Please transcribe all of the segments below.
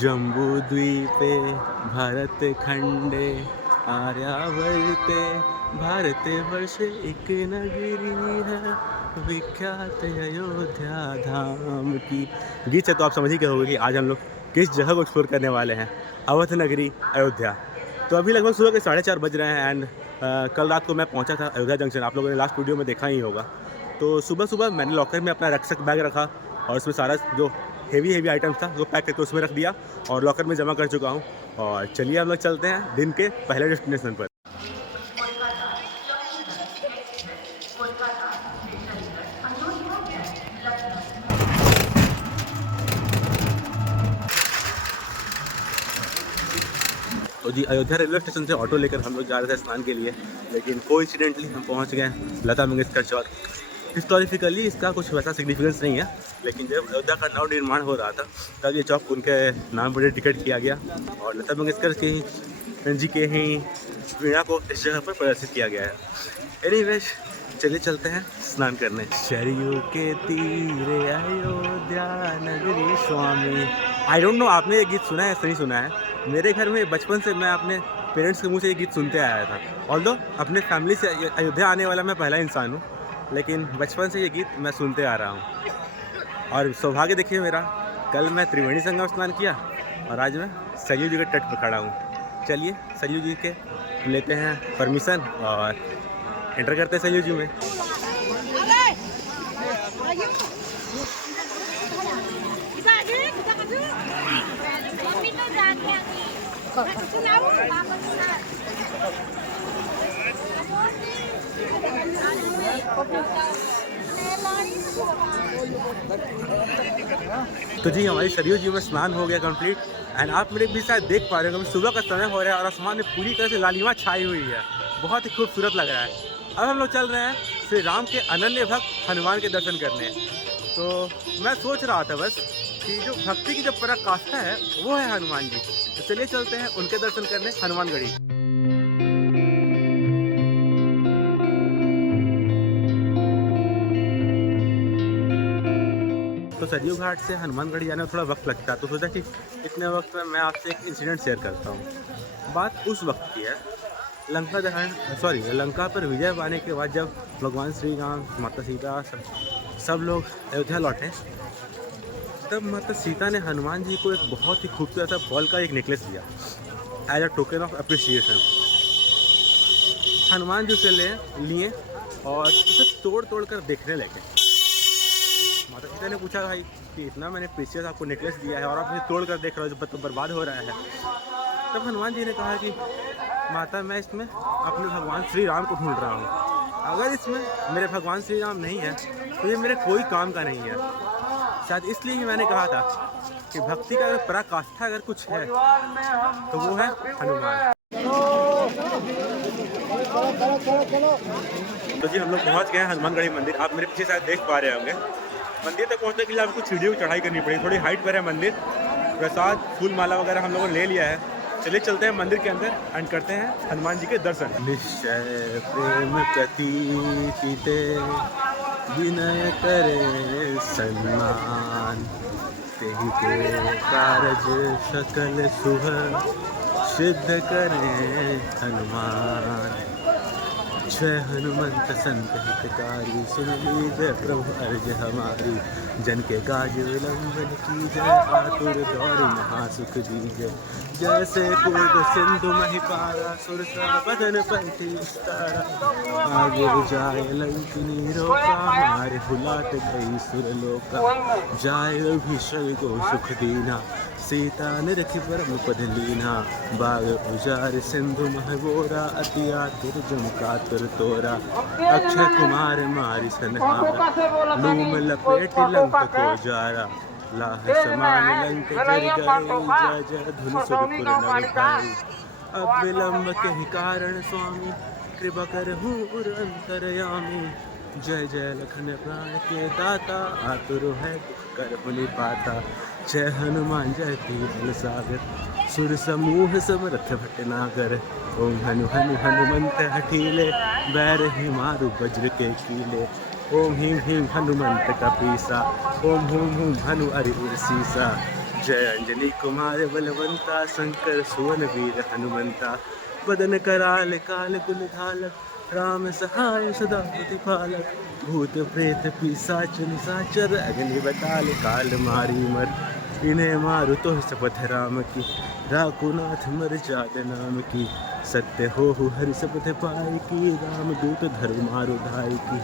जम्बूद्वीपे भारतखंडे आर्यावर्ते भारतवर्षे एक नगरी है विख्यात अयोध्या धाम की। गीत से तो आप समझ ही गए होंगे कि आज हम लोग किस जगह को एक्सप्लोर करने वाले हैं, अवध नगरी अयोध्या। तो अभी लगभग सुबह के 4:30 बज रहे हैं एंड कल रात को मैं पहुंचा था अयोध्या जंक्शन, आप लोगों ने लास्ट वीडियो में देखा ही होगा। तो सुबह सुबह मैंने लॉकर में अपना रक्षक बैग रखा और उसमें सारा जो हेवी आइटम्स था वो पैक करके उसमें रख दिया और लॉकर में जमा कर चुका हूँ। और चलिए हम लोग चलते हैं दिन के पहले डेस्टिनेशन पर। तो जी अयोध्या रेलवे स्टेशन से ऑटो लेकर हम लोग जा रहे थे स्नान के लिए, लेकिन कोइंसिडेंटली हम पहुंच गए लता मंगेशकर चौक। हिस्टोरिकली इसका कुछ वैसा सिग्निफिकेंस नहीं है, लेकिन जब अयोध्या का नव निर्माण हो रहा था तब ये चौक उनके नाम पर टिकट किया गया और लता मंगेशकर जी के ही वीणा को इस जगह पर प्रदर्शित किया गया है। एनीवेज चलिए चलते हैं स्नान करने। सरयू के तीरे अयोध्या नगरी स्वामी। आई डोंट नो आपने ये गीत सुना है या नहीं सुना है। मेरे घर में बचपन से मैं अपने पेरेंट्स के मुंह से ये गीत सुनते आया था। ऑल्दो अपने फैमिली से अयोध्या आने वाला मैं पहला इंसान हूँ, लेकिन बचपन से ये गीत मैं सुनते आ रहा हूँ। और सौभाग्य देखिए मेरा, कल मैं त्रिवेणी संगम स्नान किया और आज मैं सरयू जी के तट पर खड़ा हूँ। चलिए सरयू जी के लेते हैं परमिशन और एंटर करते हैं सरयू जी में। तो जी हमारी सरयू जी में स्नान हो गया कंप्लीट एंड आप मेरे भी शायद देख पा रहे हो सुबह का समय हो रहा है और आसमान में पूरी तरह से लालिमा छाई हुई है, बहुत ही खूबसूरत लग रहा है। अब हम लोग चल रहे हैं श्री राम के अनन्य भक्त हनुमान के दर्शन करने। तो मैं सोच रहा था बस कि जो भक्ति की जो पराकाष्ठा है वो है हनुमान जी। तो चलिए चलते हैं उनके दर्शन करने हनुमानगढ़ी। तो सरयू घाट से हनुमानगढ़ी जाने में थोड़ा वक्त लगता है, तो सोचा कि इतने वक्त में मैं आपसे एक इंसिडेंट शेयर करता हूँ। बात उस वक्त की है लंका पर विजय पाने के बाद जब भगवान श्री राम, माता सीता सब लोग अयोध्या लौटे, तब माता सीता ने हनुमान जी को एक बहुत ही खूबसूरत सा बॉल का एक नेकलेस दिया as a token of appreciation. Hanuman ji उसे लिए और उसे तोड़ कर देखने लगे। माता सीता ने पूछा भाई कि इतना मैंने प्रीशियस आपको नेकलेस दिया है और आप मुझे तोड़ कर देख रहे हो, जो बर्बाद हो रहा है। तब हनुमान जी ने कहा कि माता मैं इसमें अपने भगवान श्री राम को ढूंढ रहा हूँ, अगर इसमें मेरे भगवान श्री राम नहीं है तो ये मेरे कोई काम का नहीं है। शायद इसलिए ही मैंने कहा था कि भक्ति का अगर पराकाष्ठा अगर कुछ है तो वो है हनुमान। तो जी हम लोग पहुँच गए हैं हनुमानगढ़ी मंदिर। आप मेरे पीछे शायद देख पा रहे होंगे। मंदिर तक पहुँचने के लिए आपको सीढ़ियों की चढ़ाई करनी पड़ी, थोड़ी हाइट पर है मंदिर। प्रसाद फूल माला वगैरह हम लोगों ने ले लिया है। चलिए चलते हैं मंदिर के अंदर एंड करते हैं हनुमान जी के दर्शन। निश्चय प्रेम प्रतीति विनय करे सम्मान, तेहि के कारज सकल शुभ सिद्ध करे हनुमान। जय हनुमंत संत हितकारी, सुन लीजिए प्रभु अर्ज हमारी। जन के काज विलंबन की जय, आतुर दौड़ महासुख दीजय। जैसे पूर्व सिंधु मही पारा, सुरसा बदन पंथी विस्तारा। आगे जाए लंकिनी रोका, मारे भुलात गई सुरलोका। जाए भीषण को सुख दीना, सीता निरखि परम पद लीना। बाग उजार सिंधु महबोरा, अति आतुर जम कातुर तोरा। अक्षय कुमार मारी सनहारा, लूम लपेट लंक को जारा। लाह समान लंक जर गए, जय जय धुन सुरपुर नर भाई। अब विलंब के कारण स्वामी, कृपा करहु उर अंतरयामी। जय जय लखन प्राण के दाता, आतुर है करहु निपाता। जय हनुमान जय तीर सागर, सुर समूह समरथ भटनागर। ओम हनु हनु हनुमंत हठीले, बैर ही मारु वज्र के कीले। ओम ह्रीं ह्रीं हनुमंत कपीसा, ओम हुम हुम हनु अरि उर सीसा। जय अंजनी कुमार बलवंता शंकर सुवन वीर हनुमंता बदन कराल काल कुलधालक राम सहाय सदा प्रतिपालक भूत प्रेत पिशाच निशाचर अग्नि बताल काल मारी मर इन्हें मारु तो शपथ राम की राकुनाथ मर जात नाम की सत्य हो हरि शपथ पाई की राम दूत धर्म मारु धाई की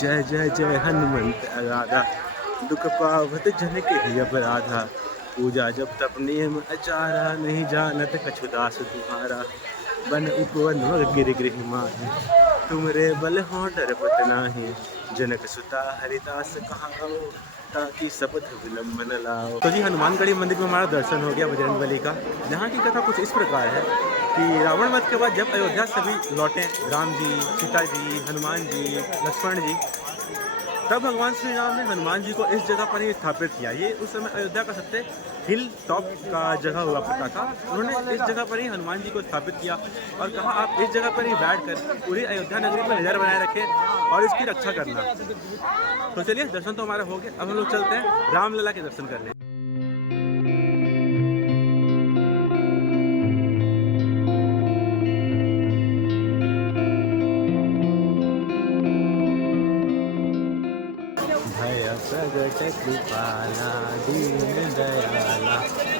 जय जय जय हनुमंत अगाधा दुख पावत जन के ही अपराधा पूजा जब तप नियम अचारा नहीं जानत कछुदास तुम्हारा बन उपवन गिर गृह माही तुमरे बल हो डरपत नाही जनक सुता हरिदास कहाओ ताकि शपथ विलंब न लाओ। तो जी हनुमानगढ़ी मंदिर में हमारा दर्शन हो गया बजरंगबली का। यहाँ की कथा कुछ इस प्रकार है कि रावण वध के बाद जब अयोध्या सभी लौटे, राम जी, सीता जी, हनुमान जी, लक्ष्मण जी, तब भगवान श्री राम ने हनुमान जी को इस जगह पर ही स्थापित किया। ये उस समय अयोध्या का सबसे हिल टॉप का जगह हुआ करता था। उन्होंने इस जगह पर ही हनुमान जी को स्थापित किया और कहा आप इस जगह पर ही बैठकर पूरी अयोध्या नगरी पर नजर बनाए रखें और इसकी रक्षा करना। तो चलिए दर्शन तो हमारा हो गया, अब हम लोग चलते हैं रामलला के दर्शन करने। प्रगट कृपाला दीन दयाला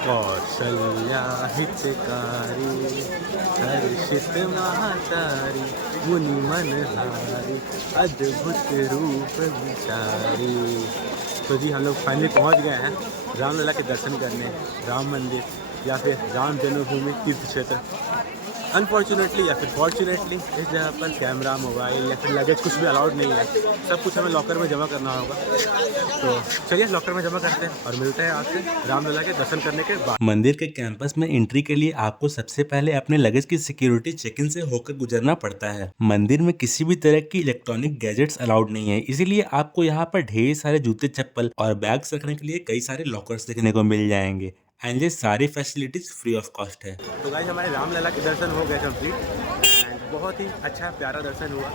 कौशल्या हितकारी हर्षित महातारी मुनि मनहारी अद्भुत रूप विचारी। तो जी हम लोग फाइनली पहुंच गए हैं रामलला के दर्शन करने, राम मंदिर या फिर राम जन्मभूमि तीर्थ क्षेत्र। अनफॉर्चुनेटली या फिर फॉर्चुनेटली इस जगह पर कैमरा, मोबाइल या फिर लगेज कुछ भी अलाउड नहीं है। सब कुछ हमें लॉकर में जमा करना होगा। तो चलिए लॉकर में जमा करते हैं और मिलते हैं आपसे रामलला के दर्शन करने के बाद। मंदिर के कैंपस में एंट्री के लिए आपको सबसे पहले अपने लगेज की सिक्योरिटी चेक इन से होकर गुजरना पड़ता है। मंदिर में किसी भी तरह की इलेक्ट्रॉनिक गैजेट्स अलाउड नहीं है, इसीलिए आपको यहाँ पर ढेर सारे जूते, चप्पल और बैग्स रखने के लिए कई सारे लॉकर्स देखने को मिल जाएंगे। एंड ये सारी फैसिलिटीज फ्री ऑफ कॉस्ट है। तो गाइस हमारे रामलला के दर्शन हो गए कंप्लीट एंड बहुत ही अच्छा प्यारा दर्शन हुआ।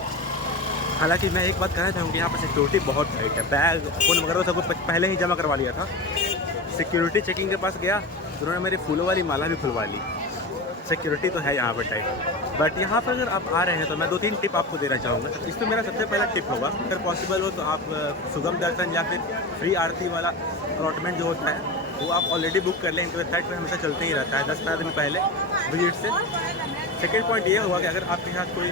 हालांकि मैं एक बात कहना चाहूँगी, यहाँ पर सिक्योरिटी बहुत टाइट है। बैग, फ़ोन वगैरह सब कुछ पहले ही जमा करवा लिया था। सिक्योरिटी चेकिंग के पास गया तो उन्होंने मेरी फूलों वाली माला भी खुलवा ली। सिक्योरिटी तो है यहाँ पर टाइट, बट यहाँ पर अगर आप आ रहे हैं तो मैं 2-3 टिप आपको देना चाहूँगा। इसमें मेरा सबसे पहला टिप होगा, अगर पॉसिबल हो तो आप सुगम दर्शन या फिर फ्री आरती वाला अलॉटमेंट जो होता है वो आप ऑलरेडी बुक कर लें। इनके वेबसाइट पर हमेशा चलते ही रहता है 10-15 दिन पहले विजिट से। सेकेंड पॉइंट ये हुआ कि अगर आपके साथ कोई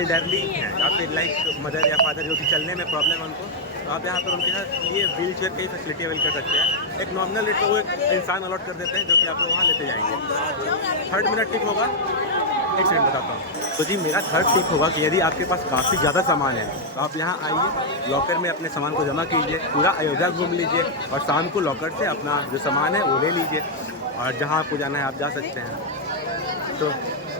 एल्डरली है या फिर लाइक मदर या फादर जो कि चलने में प्रॉब्लम है उनको, तो आप यहाँ पर उनके साथ ये व्हील चेयर की फैसिलिटी अवेल कर सकते हैं। एक नॉमिनल रेट पर वो एक इंसान अलॉट कर देते हैं जो कि आपको वहाँ लेते जाएंगे। थर्ड मेरा टिप होगा, एक सेकंड बताता हूँ। तो जी मेरा थर्ड टिप होगा कि यदि आपके पास काफ़ी ज़्यादा सामान है तो आप यहाँ आइए, लॉकर में अपने सामान को जमा कीजिए, पूरा अयोध्या घूम लीजिए और शाम को लॉकर से अपना जो सामान है वो ले लीजिए और जहाँ आपको जाना है आप जा सकते हैं। तो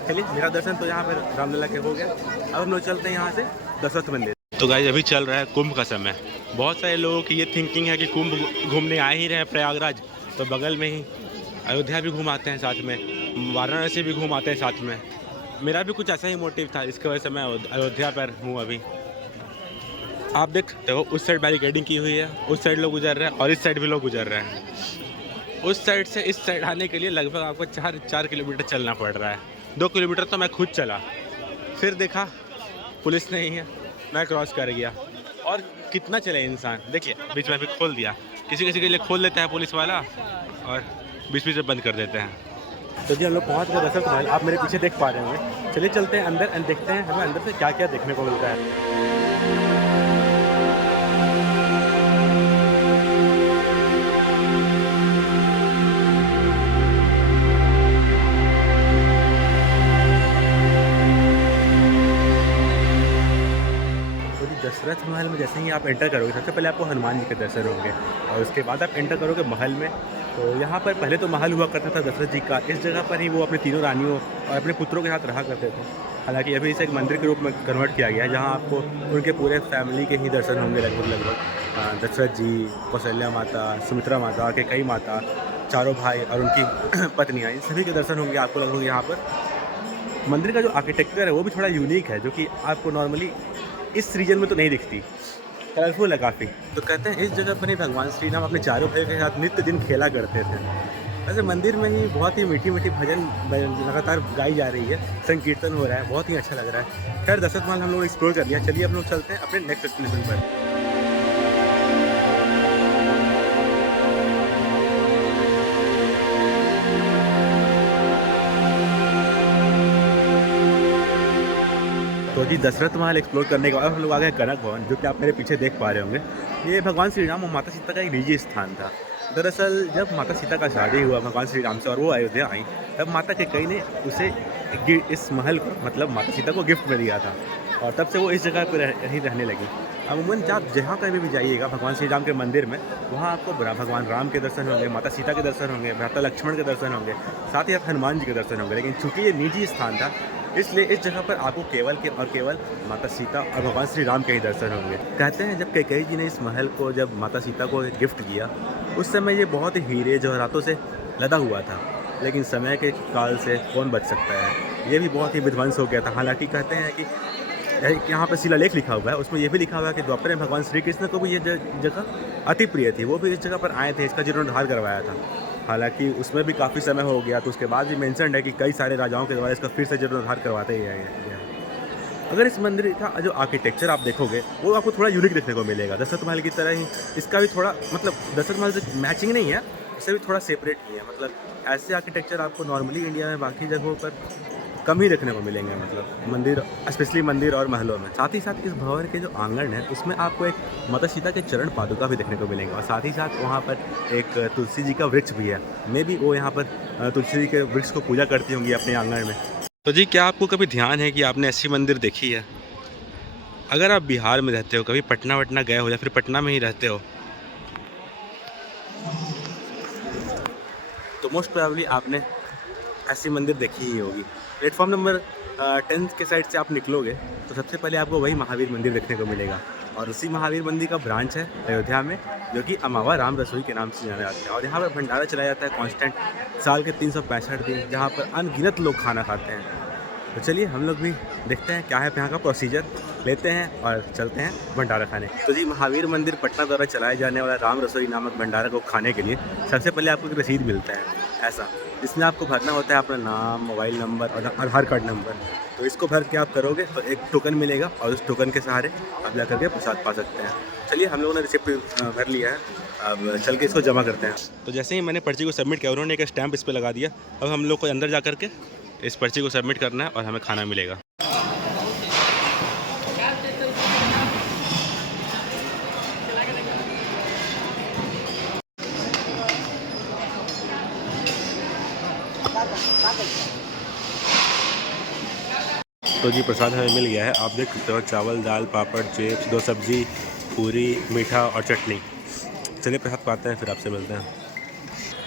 चलिए मेरा दर्शन तो यहाँ पर रामलला के हो गया। अब हम लोग चलते हैं यहाँ से दशरथ मंदिर। तो गाइस अभी चल रहा है कुंभ का समय। बहुत सारे लोगों की ये थिंकिंग है कि कुंभ घूमने आ ही रहे हैं प्रयागराज, तो बगल में ही अयोध्या भी घुमाते हैं, साथ में वाराणसी भी घुमाते हैं साथ में। मेरा भी कुछ ऐसा ही मोटिव था, इसकी वजह से मैं अयोध्या पर हूँ अभी। आप देख सकते हो उस साइड बैरिकेडिंग की हुई है, उस साइड लोग गुजर रहे हैं और इस साइड भी लोग गुजर रहे हैं। उस साइड से इस साइड आने के लिए लगभग आपको 4 किलोमीटर चलना पड़ रहा है। 2 किलोमीटर तो मैं खुद चला, फिर देखा पुलिस नहीं है, मैं क्रॉस कर गया। और कितना चले इंसान, देखिए बीच में भी खोल दिया, किसी किसी के लिए खोल देता है पुलिस वाला और बीच में बंद कर देते हैं। तो जी हम लोग पहुँच गए दशरथ महल, आप मेरे पीछे देख पा रहे होंगे। चलिए चलते हैं अंदर एंड देखते हैं हमें अंदर से क्या क्या देखने को मिलता है। दशरथ महल में जैसे ही आप एंटर करोगे सबसे पहले आपको हनुमान जी के दर्शन होंगे और उसके बाद आप एंटर करोगे महल में। तो यहाँ पर पहले तो महल हुआ करता था दशरथ जी का, इस जगह पर ही वो अपने तीनों रानियों और अपने पुत्रों के साथ रहा करते थे। हालांकि अभी इसे एक मंदिर के रूप में कन्वर्ट किया गया है जहाँ आपको उनके पूरे फैमिली के ही दर्शन होंगे लगभग। दशरथ जी, कौशल्या माता, सुमित्रा माता, के कई माता, चारों भाई और उनकी पत्नियाँ, इन सभी के दर्शन होंगे आपको लगभग यहाँ पर। मंदिर का जो आर्किटेक्चर है वो भी थोड़ा यूनिक है, जो कि आपको नॉर्मली इस रीजन में तो नहीं दिखती। कलरफुल है काफ़ी। तो कहते हैं इस जगह पर ही भगवान श्री राम अपने चारों भाइयों के साथ नित्य दिन खेला करते थे। वैसे मंदिर में ही बहुत ही मीठी-मीठी भजन लगातार गाई जा रही है, संकीर्तन हो रहा है, बहुत ही अच्छा लग रहा है। खैर दशरथ महल हम लोग एक्सप्लोर कर लिया, चलिए हम लोग चलते हैं अपने नेक्स्ट डेस्टिनेशन पर। तो जी दशरथ महल एक्सप्लोर करने के बाद हम लोग आ गए कनक भवन, जो कि आप मेरे पीछे देख पा रहे होंगे। ये भगवान श्री राम और माता सीता का एक निजी स्थान था। दरअसल जब माता सीता का शादी हुआ भगवान श्री राम से और वो अयोध्या आई, तब माता कैकेयी ने उसे इस महल को मतलब माता सीता को गिफ्ट में दिया था, और तब से वो इस जगह पर ही रहने लगी। अमूमन आप जहाँ कहीं भी जाइएगा भगवान श्री राम के मंदिर में, वहाँ आपको भगवान राम के दर्शन होंगे, माता सीता के दर्शन होंगे, भ्राता लक्ष्मण के दर्शन होंगे, साथ ही हनुमान जी के दर्शन होंगे। लेकिन चूंकि ये निजी स्थान था, इसलिए इस जगह पर आपको केवल माता सीता और भगवान श्री राम के ही दर्शन होंगे। कहते हैं जब कैकेयी जी ने इस महल को जब माता सीता को गिफ्ट किया, उस समय ये बहुत हीरे जवाहरातों से लदा हुआ था, लेकिन समय के काल से कौन बच सकता है, ये भी बहुत ही विध्वंस हो गया था। हालांकि कहते हैं कि यहाँ पर शिलालेख लिखा हुआ है, उसमें यह भी लिखा हुआ है कि द्वापर में भगवान श्री कृष्ण को भी ये जगह अति प्रिय थी, वो भी इस जगह पर आए थे, इसका जीर्णोद्धार करवाया था। हालांकि उसमें भी काफ़ी समय हो गया, तो उसके बाद भी मेंशन्ड है कि कई सारे राजाओं के द्वारा इसका फिर से जीर्णोद्धार करवाते ही गया। अगर इस मंदिर का जो आर्किटेक्चर आप देखोगे, वो आपको थोड़ा यूनिक देखने को मिलेगा। दशरथ महल की तरह ही इसका भी थोड़ा मतलब दशरथ महल से मैचिंग नहीं है, इससे भी थोड़ा सेपरेट ही है। मतलब ऐसे आर्किटेक्चर आपको नॉर्मली इंडिया में बाकी जगहों पर कम ही देखने को मिलेंगे, मतलब मंदिर, स्पेशली मंदिर और महलों में। साथ ही साथ इस भवन के जो आंगन है, उसमें आपको एक माता सीता के चरण पादुका भी देखने को मिलेंगे, और साथ ही साथ वहाँ पर एक तुलसी जी का वृक्ष भी है। मे भी वो यहाँ पर तुलसी जी के वृक्ष को पूजा करती होंगी अपने आंगन में। तो जी क्या आपको कभी ध्यान है कि आपने ऐसी मंदिर देखी है? अगर आप बिहार में रहते हो, कभी पटना वटना गए हो या फिर पटना में ही रहते हो, तो मोस्ट प्रोबेबली आपने ऐसी मंदिर देखी ही होगी। प्लेटफॉर्म नंबर 10 के साइड से आप निकलोगे तो सबसे पहले आपको वही महावीर मंदिर देखने को मिलेगा, और उसी महावीर मंदिर का ब्रांच है अयोध्या में, जो कि अमावा राम रसोई के नाम से जाना जाता है। और यहाँ पर भंडारा चलाया जाता है कांस्टेंट, साल के 365 दिन, जहाँ पर अनगिनत लोग खाना खाते हैं। तो चलिए हम लोग भी देखते हैं क्या है यहाँ का प्रोसीजर, लेते हैं और चलते हैं भंडारा खाने। तो जी महावीर मंदिर पटना द्वारा चलाए जाने वाला राम रसोई नामक भंडारा को खाने के लिए सबसे पहले आपको एक रसीद मिलता है ऐसा, जिसमें आपको भरना होता है अपना नाम, मोबाइल नंबर और आधार कार्ड नंबर। तो इसको भर के आप करोगे तो एक टोकन मिलेगा, और उस टोकन के सहारे आप जा करके प्रसाद पा सकते हैं। चलिए हम लोगों ने रिसिप्ट भर लिया है, अब चल के इसको जमा करते हैं। तो जैसे ही मैंने पर्ची को सबमिट किया, उन्होंने एक स्टैंप इस पर लगा दिया। अब हम लोग को अंदर जा करके इस पर्ची को सबमिट करना है और हमें खाना मिलेगा। तो जी प्रसाद हमें मिल गया है, आप देख सकते हो, चावल, दाल, पापड़, चिप्स, 2 सब्जी, पूरी, मीठा और चटनी। चलिए प्रसाद पाते हैं, फिर आपसे मिलते हैं।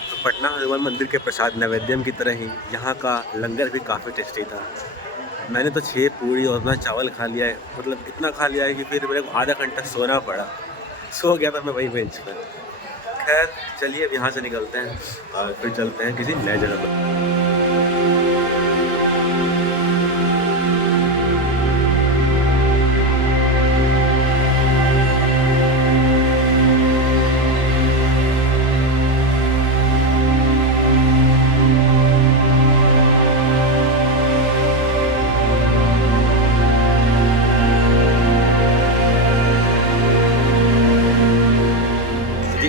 तो पटना हनुमान मंदिर के प्रसाद नैवेद्यम की तरह ही यहाँ का लंगर भी काफ़ी टेस्टी था। मैंने तो 6 पूरी और अपना चावल खा लिया है, मतलब इतना खा लिया है कि फिर मेरे को आधा घंटा सोना पड़ा। सो गया था मैं वही बेंच पर। खैर चलिए अब यहाँ से निकलते हैं और फिर चलते हैं किसी नए जगह पर।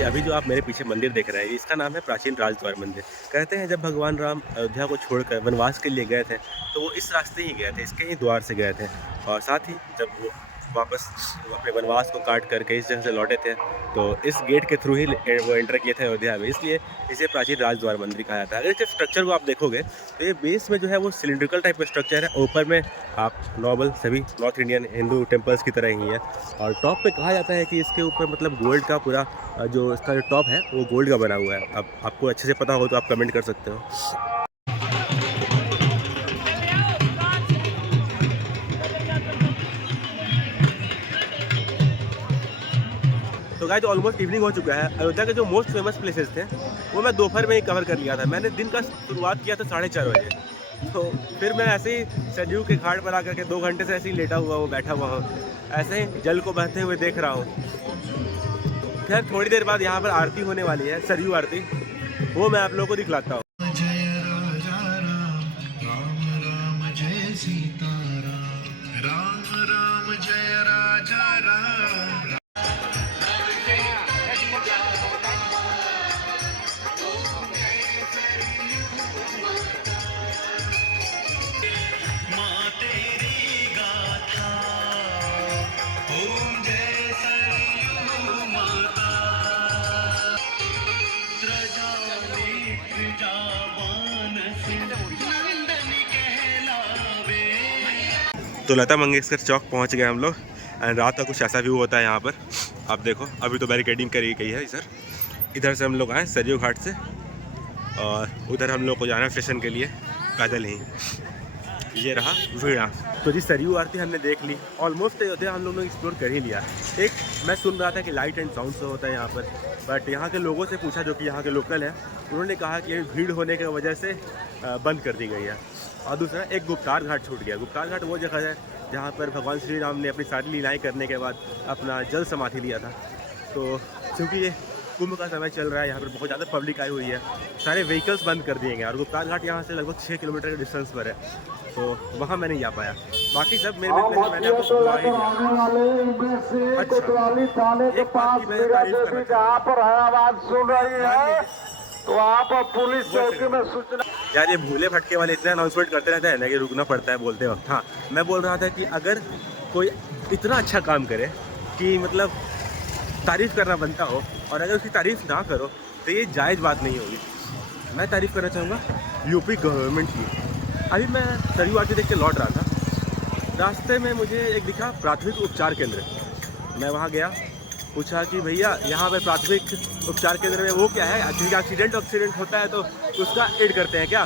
अभी जो आप मेरे पीछे मंदिर देख रहे हैं, इसका नाम है प्राचीन राजद्वार मंदिर। कहते हैं जब भगवान राम अयोध्या को छोड़कर वनवास के लिए गए थे, तो वो इस रास्ते ही गए थे, इसके ही द्वार से गए थे। और साथ ही जब वो वापस अपने वनवास को काट करके इस जगह से लौटे थे, तो इस गेट के थ्रू ही वो एंटर किए थे अयोध्या में, इसलिए इसे प्राचीन राजद्वार मंदिर कहा जाता है। अगर इसके स्ट्रक्चर को आप देखोगे तो ये बेस में जो है वो सिलिंड्रिकल टाइप का स्ट्रक्चर है, ऊपर में आप नॉर्मल सभी नॉर्थ इंडियन हिंदू टेम्पल्स की तरह ही है। और टॉप पे कहा जाता है कि इसके ऊपर मतलब गोल्ड का पूरा जो इसका जो टॉप है वो गोल्ड का बना हुआ है। अब आपको अच्छे से पता हो तो आप कमेंट कर सकते हो। तो गाइस ऑलमोस्ट इवनिंग हो चुका है। अयोध्या के जो मोस्ट फेमस प्लेसेस थे वो मैं दोपहर में ही कवर कर लिया था। मैंने दिन का शुरुआत किया था 4:30 बजे, तो फिर मैं ऐसे ही सरयू के घाट पर आकर के 2 घंटे से ऐसे ही लेटा हुआ हूँ, बैठा हुआ हूँ। ऐसे ही जल को बहते हुए देख रहा हूँ। खैर थोड़ी देर बाद यहाँ पर आरती होने वाली है, सरयू आरती, वो मैं आप लोगों को दिखलाता हूँ। जय राजा राम, राम राम जय सीता राम, राम राम जय राजा राम। माँ तेरी गाथा, ओम जय सरयू माता, त्रजाली नंदनी कहलावे। तो लता मंगेशकर चौक पहुँच गए हम लोग। एंड रात का कुछ ऐसा व्यू होता है यहाँ पर, आप देखो। अभी तो बैरिकेडिंग करी गई है इधर। इधर से हम लोग आए सरयू घाट से, और उधर हम लोग को जाना है स्टेशन के लिए पैदल ही। ये रहा वीणा। तो जी सरयू आरती हमने देख ली, ऑलमोस्ट अयोध्या हम लोगों ने एक्सप्लोर कर ही लिया। एक मैं सुन रहा था कि लाइट एंड साउंड शो होता है यहाँ पर, बट यहाँ के लोगों से पूछा जो कि यहाँ के लोकल हैं, उन्होंने कहा कि भीड़ होने की वजह से बंद कर दी गई है। और दूसरा एक गुप्तार घाट छूट गया। गुप्तार घाट वो जगह है जहाँ पर भगवान श्री राम ने अपनी सारी लीलाएँ करने के बाद अपना जल समाधि लिया था। तो क्योंकि ये कुंभ का समय चल रहा है, यहाँ पर बहुत ज़्यादा पब्लिक आई हुई है, सारे व्हीकल्स बंद कर दिए गए। और गुप्तार घाट यहाँ से लगभग 6 किलोमीटर के डिस्टेंस पर है, तो वहाँ मैं नहीं जा पाया। बाकी सब मैंने आपको घुमा ही दिया। अच्छा, एक बात की मैं तारीफ करना जहाँ पर है आवाज सुन रही है तो आप पुलिस चौकी में सूचना। यार ये भूले भटके वाले इतने अनाउंसमेंट करते रहते हैं ना कि रुकना पड़ता है बोलते वक्त। हाँ, मैं बोल रहा था कि अगर कोई इतना अच्छा काम करे कि मतलब तारीफ़ करना बनता हो, और अगर उसकी तारीफ़ ना करो तो ये जायज़ बात नहीं होगी। मैं तारीफ़ करना चाहूँगा यूपी गवर्नमेंट की। अभी मैं सरयू आरती देख के लौट रहा था, रास्ते में मुझे एक दिखा प्राथमिक उपचार केंद्र। मैं वहाँ गया, पूछा कि भैया यहाँ पे प्राथमिक उपचार केंद्र में वो क्या है, एक्सीडेंट होता है तो उसका एड करते हैं क्या?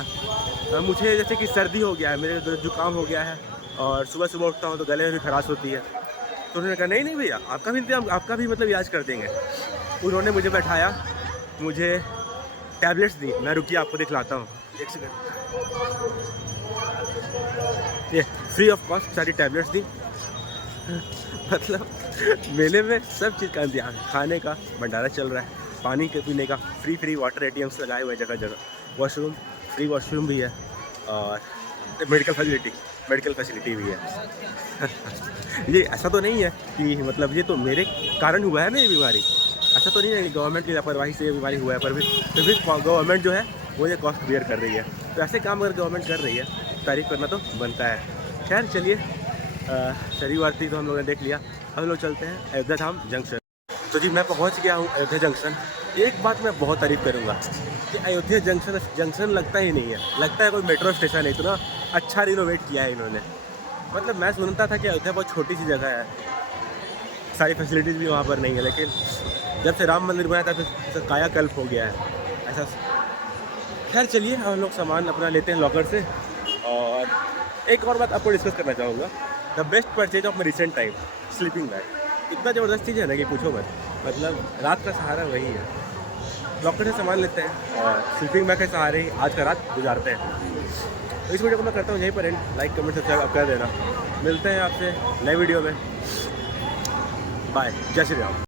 मुझे जैसे कि सर्दी हो गया है, मेरे जुकाम हो गया है, और सुबह सुबह उठता हूँ तो गले में भी खराश होती है। तो उन्होंने कहा नहीं भैया, आपका भी इंतजाम, आपका भी मतलब इलाज कर देंगे। उन्होंने मुझे बैठाया, मुझे टैबलेट्स दी। मैं रुकिए आपको दिखलाता हूँ, एक सेकंड। ये फ्री ऑफ कॉस्ट सारी टैबलेट्स दी। मतलब मेले में सब चीज़ का इंतजाम है, खाने का भंडारा चल रहा है, पानी के पीने का फ्री वाटर ATMs लगाए हुए जगह जगह, वॉशरूम फ्री वॉशरूम भी है, और मेडिकल फैसिलिटी भी है। ये ऐसा तो नहीं है कि मतलब ये तो मेरे कारण हुआ है ना ये बीमारी, ऐसा तो नहीं है कि गवर्नमेंट की लापरवाही से ये बीमारी हुआ है, पर भी गवर्नमेंट जो है वो ये कॉस्ट बेयर कर रही है। तो ऐसे काम अगर गवर्नमेंट कर रही है, तारीफ़ करना तो बनता है। खैर चलिए, सरयू आरती तो हम लोगों ने देख लिया, हम लोग चलते हैं अयोध्या धाम जंक्शन। तो जी मैं पहुंच गया हूं अयोध्या जंक्शन। एक बात मैं बहुत तारीफ़ करूंगा कि अयोध्या जंक्शन लगता ही नहीं है, लगता है कोई मेट्रो स्टेशन है। इतना अच्छा रिनोवेट किया है इन्होंने। मतलब मैं सुनता था कि अयोध्या बहुत छोटी सी जगह है, सारी फैसिलिटीज़ भी वहाँ पर नहीं है, लेकिन जब से राम मंदिर बना था तो कायाकल्प हो गया है ऐसा। खैर चलिए, हम लोग सामान अपना लेते हैं लॉकर से। और एक और बात आपको डिस्कस करना चाहूँगा, the best purchase of my recent time, sleeping bag. इतना ज़बरदस्त चीज़ है ना कि पूछो मत, मतलब रात का सहारा वही है। लॉकर से सामान लेते हैं और स्लीपिंग बैग के सहारे ही आज का रात गुजारते हैं। तो इस वीडियो को मैं करता हूँ यहीं पर एंड। लाइक कमेंट सब्सक्राइब कर देना। मिलते हैं आपसे नए वीडियो में। बाय, जय श्री राम।